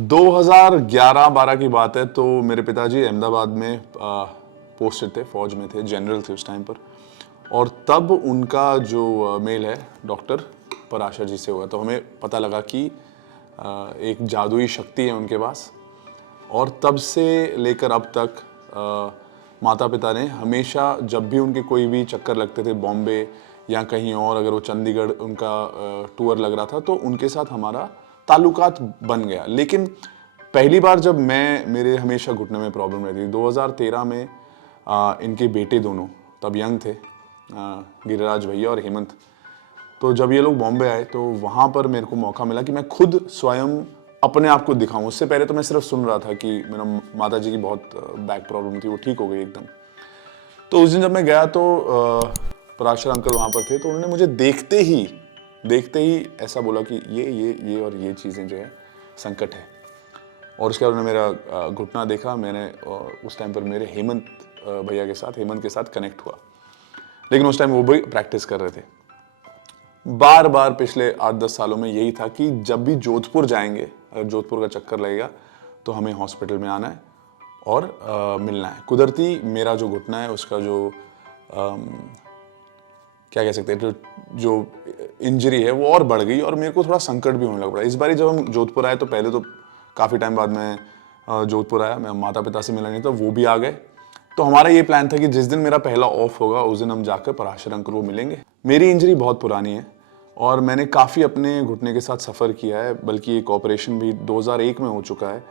2011-12 की बात है। तो मेरे पिताजी अहमदाबाद में पोस्टेड थे, फौज में थे, जनरल थे उस टाइम पर। और तब उनका जो मेल है डॉक्टर पराशर जी से हुआ। तो हमें पता लगा कि एक जादुई शक्ति है उनके पास। और तब से लेकर अब तक माता पिता ने हमेशा, जब भी उनके कोई भी चक्कर लगते थे बॉम्बे या कहीं और, अगर वो चंडीगढ़ उनका टूर लग रहा था, तो उनके साथ हमारा ताल्लुकात बन गया। लेकिन पहली बार जब मेरे हमेशा घुटने में प्रॉब्लम रहती थी 2013 में, इनके बेटे दोनों तब यंग थे, गिरिराज भैया और हेमंत। तो जब ये लोग बॉम्बे आए तो वहाँ पर मेरे को मौका मिला कि मैं खुद स्वयं अपने आप को दिखाऊं। उससे पहले तो मैं सिर्फ सुन रहा था कि मेरा माता जी की बहुत बैक प्रॉब्लम थी, वो ठीक हो गई एकदम। तो उस दिन जब मैं गया तो पराशर अंकल वहाँ पर थे। तो उन्होंने मुझे देखते ही ऐसा बोला कि ये और ये चीज़ें जो है संकट है। और उसके बाद उन्होंने मेरा घुटना देखा। मैंने उस टाइम पर मेरे हेमंत के साथ कनेक्ट हुआ। लेकिन उस टाइम वो भी प्रैक्टिस कर रहे थे। बार बार पिछले 8-10 सालों में यही था कि जब भी जोधपुर जाएंगे, अगर जोधपुर का चक्कर लगेगा तो हमें हॉस्पिटल में आना है और मिलना है। कुदरती मेरा जो घुटना है उसका जो क्या कह सकते हैं, जो इंजरी है वो और बढ़ गई और मेरे को थोड़ा संकट भी होने लग पड़ा। इस बार जब हम जोधपुर आए तो पहले तो काफ़ी टाइम बाद मैं जोधपुर आया, मैं माता पिता से मिला नहीं था, वो भी आ गए। तो हमारा ये प्लान था कि जिस दिन मेरा पहला ऑफ होगा उस दिन हम जाकर पराशर अंकल को मिलेंगे। मेरी इंजरी बहुत पुरानी है और मैंने काफ़ी अपने घुटने के साथ सफ़र किया है, बल्कि एक ऑपरेशन भी 2001 में हो चुका है।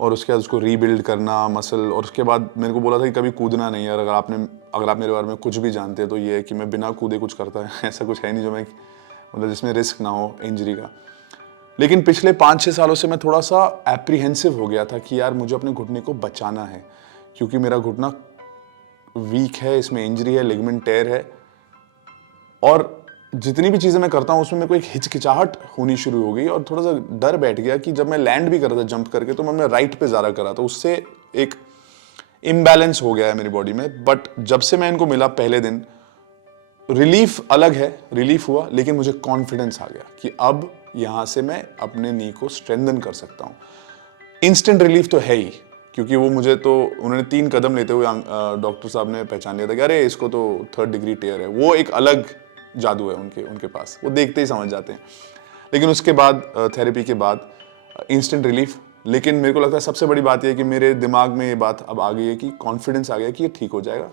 और उसके बाद उसको रीबिल्ड करना मसल, और उसके बाद मेरे को बोला था कि कभी कूदना नहीं है। अगर आप मेरे बारे में कुछ भी जानते हैं तो ये है कि मैं बिना कूदे कुछ करता है ऐसा कुछ है नहीं जो मैं मतलब जिसमें रिस्क ना हो इंजरी का। लेकिन पिछले 5-6 सालों से मैं थोड़ा सा एप्रीहेंसिव हो गया था कि यार मुझे अपने घुटने को बचाना है, क्योंकि मेरा घुटना वीक है, इसमें इंजरी है, लिगामेंट टेयर है। और जितनी भी चीज़ें मैं करता हूँ उसमें मेरे को एक हिचकिचाहट होनी शुरू हो गई और थोड़ा सा डर बैठ गया कि जब मैं लैंड भी कर रहा था जंप करके तो मैं अपने राइट पे ज़्यादा कर रहा था, उससे एक इम्बैलेंस हो गया है मेरी बॉडी में। बट जब से मैं इनको मिला पहले दिन, रिलीफ अलग है, रिलीफ हुआ, लेकिन मुझे कॉन्फिडेंस आ गया कि अब यहाँ से मैं अपने नी को स्ट्रेंथन कर सकता हूँ। इंस्टेंट रिलीफ तो है ही, क्योंकि वो मुझे तो उन्होंने 3 कदम लेते हुए डॉक्टर साहब ने पहचान लिया था कि अरे इसको तो 3rd डिग्री टेयर है। वो एक अलग जादू है उनके पास, वो देखते ही समझ जाते हैं। लेकिन उसके बाद थेरेपी के बाद इंस्टेंट रिलीफ। लेकिन मेरे को लगता है सबसे बड़ी बात यह है कि मेरे दिमाग में ये बात अब आ गई है कि कॉन्फिडेंस आ गया कि ये ठीक हो जाएगा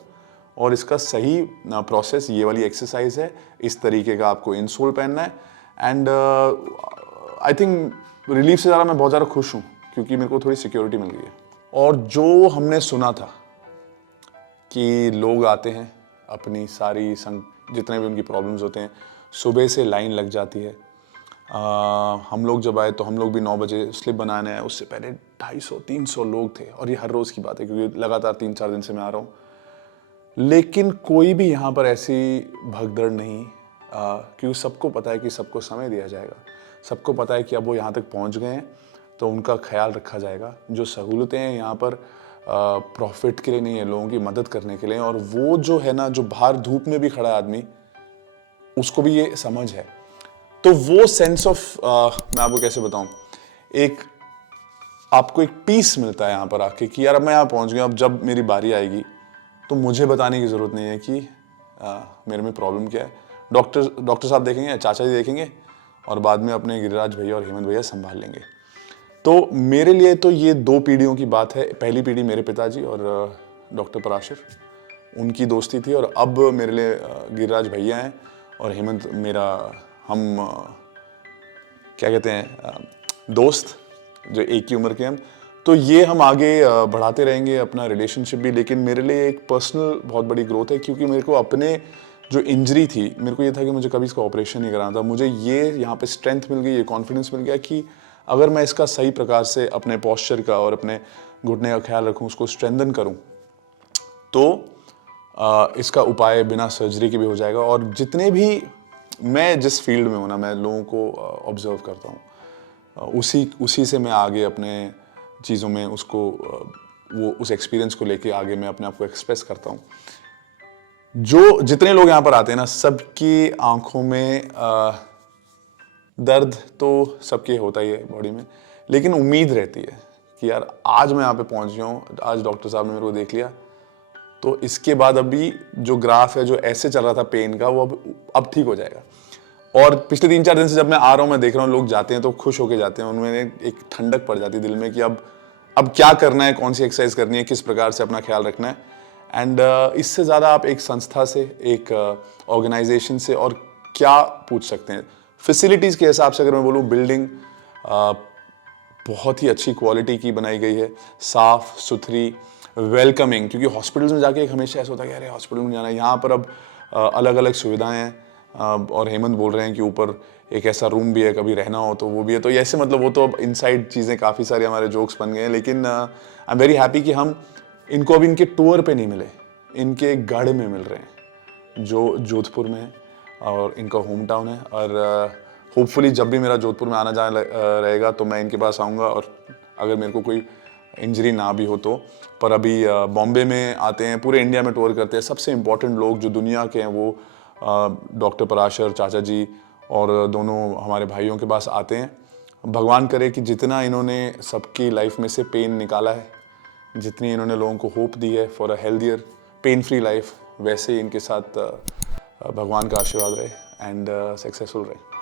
और इसका सही प्रोसेस ये वाली एक्सरसाइज है, इस तरीके का आपको इंसोल पहनना है। एंड आई थिंक रिलीफ से ज़्यादा मैं बहुत ज़्यादा खुश हूँ क्योंकि मेरे को थोड़ी सिक्योरिटी मिल गई है। और जो हमने सुना था कि लोग आते हैं अपनी सारी जितने भी उनकी प्रॉब्लम्स होते हैं, सुबह से लाइन लग जाती है। हम लोग जब आए तो हम लोग भी 9 बजे स्लिप बनाने आए, उससे पहले 250-300 लोग थे। और ये हर रोज़ की बात है क्योंकि लगातार 3-4 दिन से मैं आ रहा हूँ। लेकिन कोई भी यहाँ पर ऐसी भगदड़ नहीं, क्योंकि सबको पता है कि सबको समय दिया जाएगा। सबको पता है कि अब वो यहाँ तक पहुँच गए हैं तो उनका ख्याल रखा जाएगा। जो सहूलतें हैं यहाँ पर प्रॉफिट के लिए नहीं है, लोगों की मदद करने के लिए। और वो जो है ना, जो बाहर धूप में भी खड़ा है आदमी, उसको भी ये समझ है। तो वो सेंस ऑफ मैं आपको कैसे बताऊं, आपको एक पीस मिलता है यहाँ पर आके कि यार अब मैं यहाँ पहुँच गया, अब जब मेरी बारी आएगी तो मुझे बताने की ज़रूरत नहीं है कि मेरे में प्रॉब्लम क्या है। डॉक्टर साहब देखेंगे, चाचा जी देखेंगे और बाद में अपने गिरिराज भैया और हेमंत भैया संभाल लेंगे। तो मेरे लिए तो ये 2 पीढ़ियों की बात है। पहली पीढ़ी मेरे पिताजी और डॉक्टर पराशर, उनकी दोस्ती थी। और अब मेरे लिए गिरिराज भैया हैं और हेमंत मेरा क्या कहते हैं दोस्त, जो एक ही उम्र के हम। तो ये हम आगे बढ़ाते रहेंगे अपना रिलेशनशिप भी। लेकिन मेरे लिए एक पर्सनल बहुत बड़ी ग्रोथ है क्योंकि मेरे को अपने जो इंजरी थी, मेरे को ये था कि मुझे कभी इसका ऑपरेशन नहीं कराना था। मुझे ये यहाँ पे स्ट्रेंथ मिल गई, ये कॉन्फिडेंस मिल गया कि अगर मैं इसका सही प्रकार से अपने पोस्चर का और अपने घुटने का ख्याल रखूँ, उसको स्ट्रेंथन करूँ, तो इसका उपाय बिना सर्जरी के भी हो जाएगा। और जितने भी मैं जिस फील्ड में हूँ ना, मैं लोगों को ऑब्जर्व करता हूँ, उसी से मैं आगे अपने चीज़ों में उसको वो उस एक्सपीरियंस को लेके आगे मैं अपने आप को एक्सप्रेस करता हूँ। जितने लोग यहाँ पर आते हैं ना, सबकी आंखों में दर्द तो सबके होता ही है बॉडी में, लेकिन उम्मीद रहती है कि यार आज मैं यहाँ पे पहुँच गया हूँ, आज डॉक्टर साहब ने मेरे को देख लिया, तो इसके बाद अभी जो ग्राफ है जो ऐसे चल रहा था पेन का वो अब ठीक हो जाएगा। और पिछले 3-4 दिन से जब मैं आ रहा हूँ, मैं देख रहा हूँ लोग जाते हैं तो खुश होके जाते हैं, उनमें एक ठंडक पड़ जाती है दिल में कि अब क्या करना है, कौन सी एक्सरसाइज करनी है, किस प्रकार से अपना ख्याल रखना है। एंड इससे ज़्यादा आप एक संस्था से, एक ऑर्गेनाइजेशन से और क्या पूछ सकते हैं। फैसिलिटीज़ के हिसाब से अगर मैं बोलूँ, बिल्डिंग बहुत ही अच्छी क्वालिटी की बनाई गई है, साफ सुथरी, वेलकमिंग, क्योंकि हॉस्पिटल्स में जाके एक हमेशा ऐसा होता है कि अरे हॉस्पिटल में जाना है। यहाँ पर अब अलग अलग सुविधाएं हैं, और हेमंत बोल रहे हैं कि ऊपर एक ऐसा रूम भी है, कभी रहना हो तो वो भी है। तो ऐसे मतलब वो तो अब इनसाइड चीज़ें काफ़ी सारी हमारे जोक्स बन गए हैं, लेकिन आई एम वेरी हैप्पी कि हम इनको अब इनके टूर पे नहीं मिले, इनके गढ़ में मिल रहे हैं जो जोधपुर में है और इनका होम टाउन है। और होपफुली जब भी मेरा जोधपुर में आना जाना रहेगा तो मैं इनके पास आऊँगा, और अगर मेरे को कोई इंजरी ना भी हो तो। पर अभी बॉम्बे में आते हैं, पूरे इंडिया में टूर करते हैं। सबसे इम्पोर्टेंट लोग जो दुनिया के हैं वो डॉक्टर पराशर चाचा जी और दोनों हमारे भाइयों के पास आते हैं। भगवान करे कि जितना इन्होंने सबकी लाइफ में से पेन निकाला है, जितनी इन्होंने लोगों को होप दी है for a healthier pain free life, वैसे ही इनके साथ भगवान का आशीर्वाद रहे एंड सक्सेसफुल रहे।